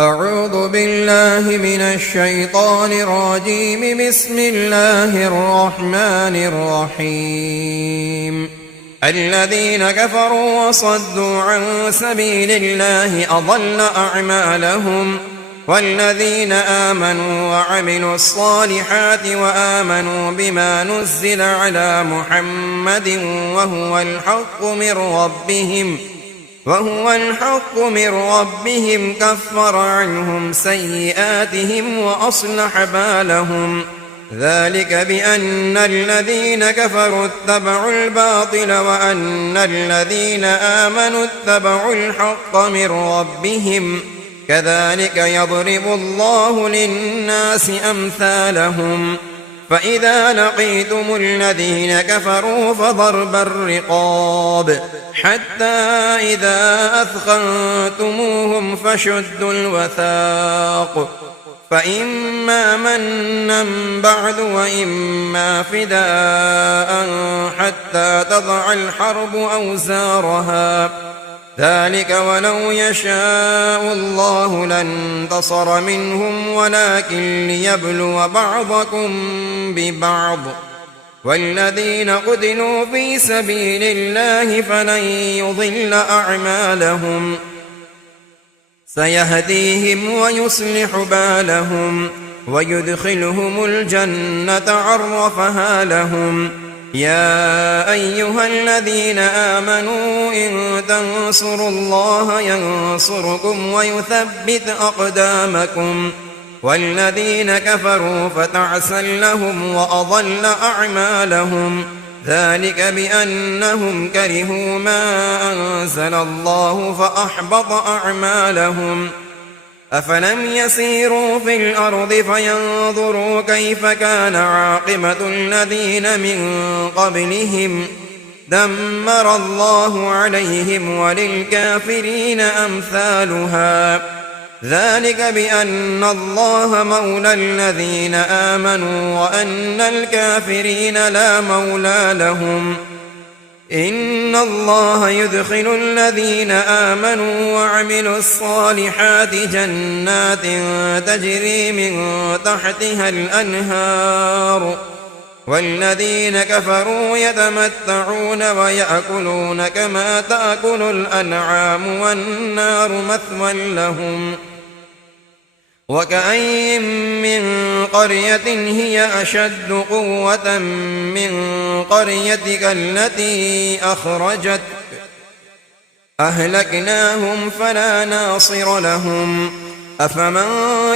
أعوذ بالله من الشيطان الرجيم. بسم الله الرحمن الرحيم. الذين كفروا وصدوا عن سبيل الله أضل أعمالهم، والذين آمنوا وعملوا الصالحات وآمنوا بما نزل على محمد وهو الحق من ربهم كفر عنهم سيئاتهم وأصلح بالهم. ذلك بأن الذين كفروا اتبعوا الباطل وأن الذين آمنوا اتبعوا الحق من ربهم. كذلك يضرب الله للناس أمثالهم. فإذا لقيتم الذين كفروا فضرب الرقاب حتى إذا أثخنتموهم فشدوا الوثاق، فإما منا بعد وإما فداء حتى تضع الحرب أوزارها. ذلك ولو يشاء الله لانتصر منهم ولكن ليبلو بعضكم ببعض. والذين قتلوا في سبيل الله فلن يضل أعمالهم، سيهديهم ويصلح بالهم ويدخلهم الجنة عرفها لهم. يا أيها الذين آمنوا إن تنصروا الله ينصركم ويثبت أقدامكم. والذين كفروا فتعسا لهم وأضل أعمالهم. ذلك بأنهم كرهوا ما أنزل الله فأحبط أعمالهم. أفلم يسيروا في الأرض فينظروا كيف كان عاقبة الذين من قبلهم. دمر الله عليهم وللكافرين أمثالها. ذلك بأن الله مولى الذين آمنوا وأن الكافرين لا مولى لهم. إن الله يدخل الذين آمنوا وعملوا الصالحات جنات تجري من تحتها الأنهار، والذين كفروا يتمتعون ويأكلون كما تأكل الأنعام والنار مثوى لهم. وكأين من قرية هي أشد قوة من قريتك التي أخرجتك أهلكناهم فلا ناصر لهم. أفمن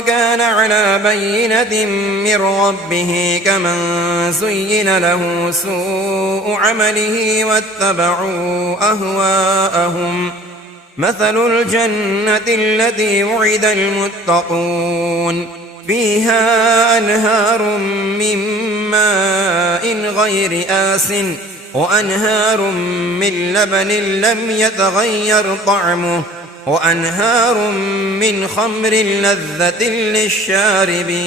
كان على بينة من ربه كمن زين له سوء عمله واتبعوا أهواءهم. مثل الجنة التي وعد المتقون فيها أنهار من ماء غير آسٍ وأنهار من لبن لم يتغير طعمه وأنهار من خمر لذة للشاربين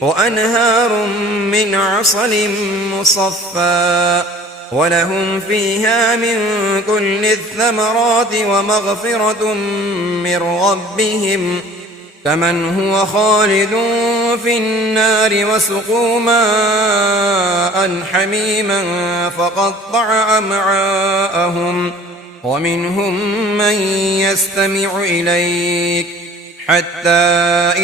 وأنهار من عسل مصفى ولهم فيها من كل الثمرات ومغفرة من ربهم كمن هو خالد في النار وسقوا ماء حميما فقطع أمعاءهم. ومنهم من يستمع إليك حتى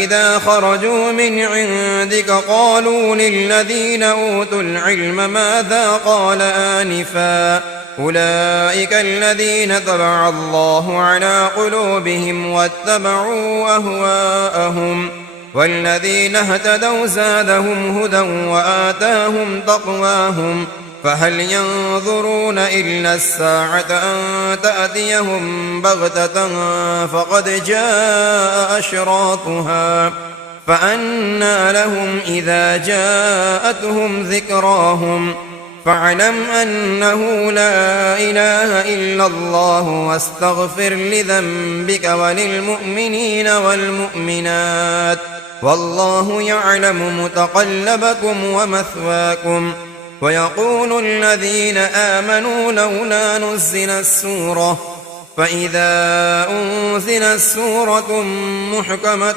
إذا خرجوا من عندك قالوا للذين أوتوا العلم ماذا قال آنفا أولئك الذين طبع الله على قلوبهم واتبعوا أهواءهم. والذين اهتدوا زادهم هدى وآتاهم تقواهم. فهل ينظرون إلا الساعة أن تأتيهم بغتة فقد جاء أشراطها فأنى لهم إذا جاءتهم ذكراهم. فاعلم أنه لا إله إلا الله واستغفر لذنبك وللمؤمنين والمؤمنات والله يعلم متقلبكم ومثواكم. ويقول الذين آمنوا لولا نزلت سورة فإذا أنزلت أنزلت سورة محكمة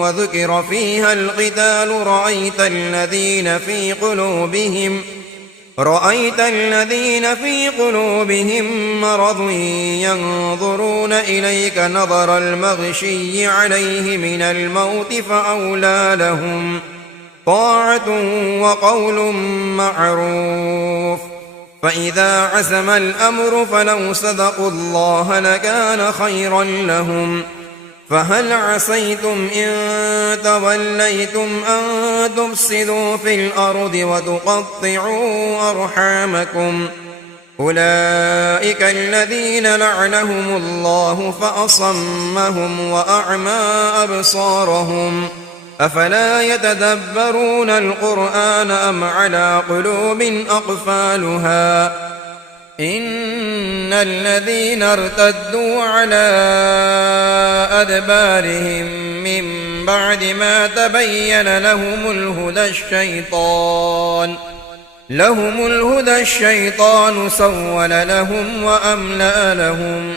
وذكر فيها القتال رأيت الذين في قلوبهم مرض ينظرون إليك نظر المغشي عليه من الموت فأولى لهم طاعة وقول معروف. فإذا عزم الأمر فلو صدقوا الله لكان خيرا لهم. فهل عسيتم إن توليتم أن تفسدوا في الأرض وتقطعوا أرحامكم؟ أولئك الذين لعنهم الله فأصمهم وأعمى أبصارهم. أفلا يتدبرون القرآن أم على قلوب أقفالها؟ إن الذين ارتدوا على أدبارهم من بعد ما تبين لهم الهدى الشيطان سول لهم وأملأ لهم.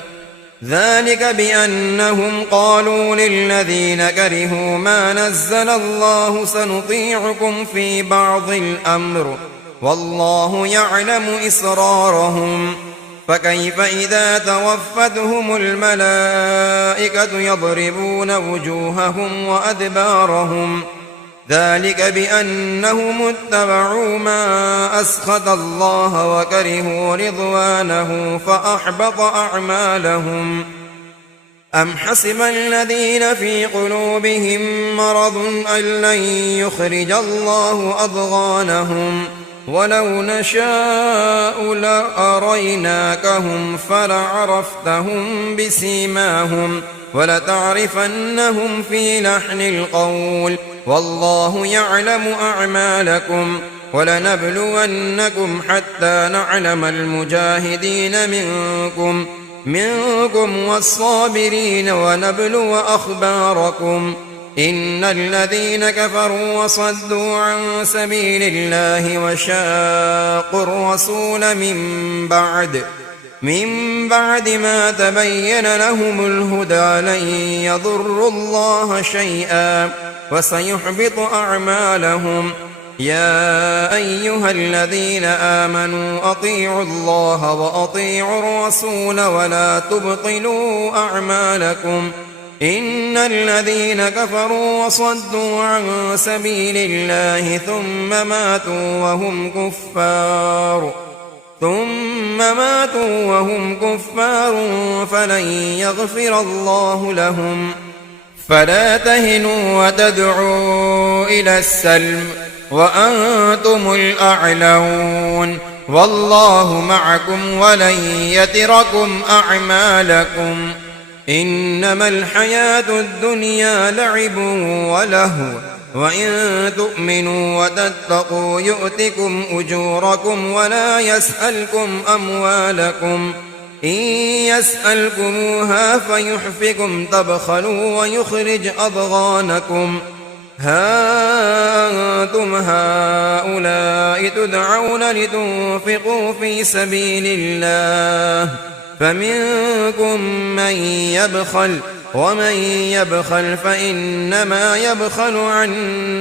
ذلك بأنهم قالوا للذين كرهوا ما نزل الله سنطيعكم في بعض الأمر والله يعلم إسرارهم. فكيف إذا توفتهم الملائكة يضربون وجوههم وأدبارهم؟ ذلك بأنهم اتبعوا ما أسخط الله وكرهوا رضوانه فأحبط أعمالهم. أم حسب الذين في قلوبهم مرض أن لن يخرج الله أضغانهم ولو نشاء لأريناكهم فلعرفتهم بسيماهم ولتعرفنهم في لحن القول والله يعلم أعمالكم. ولنبلونكم حتى نعلم المجاهدين منكم والصابرين ونبلو أخباركم. إن الذين كفروا وصدوا عن سبيل الله وشاقوا الرسول من بعد ما تبين لهم الهدى لن يضروا الله شيئا وسيحبط أعمالهم. يا أيها الذين آمنوا أطيعوا الله وأطيعوا الرسول ولا تبطلوا أعمالكم. إن الذين كفروا وصدوا عن سبيل الله ثم ماتوا وهم كفار فلن يغفر الله لهم. فلا تهنوا وتدعوا إلى السلم وأنتم الأعلون والله معكم ولن يتركم أعمالكم. إنما الحياة الدنيا لعب ولهو وإن تؤمنوا وتتقوا يؤتكم أجوركم ولا يسألكم أموالكم. إن يسألكموها فيحفكم تبخلوا ويخرج أضغانكم. ها أنتم هؤلاء تدعون لتنفقوا في سبيل الله فمنكم من يبخل ومن يبخل فإنما يبخل عن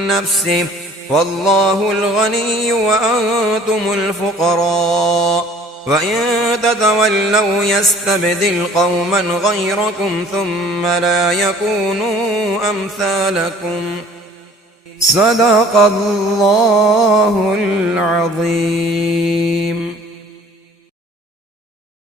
نفسه والله الغني وأنتم الفقراء. وإن تتولوا يستبدل قوما غيركم ثم لا يكونوا أمثالكم. صدق الله العظيم.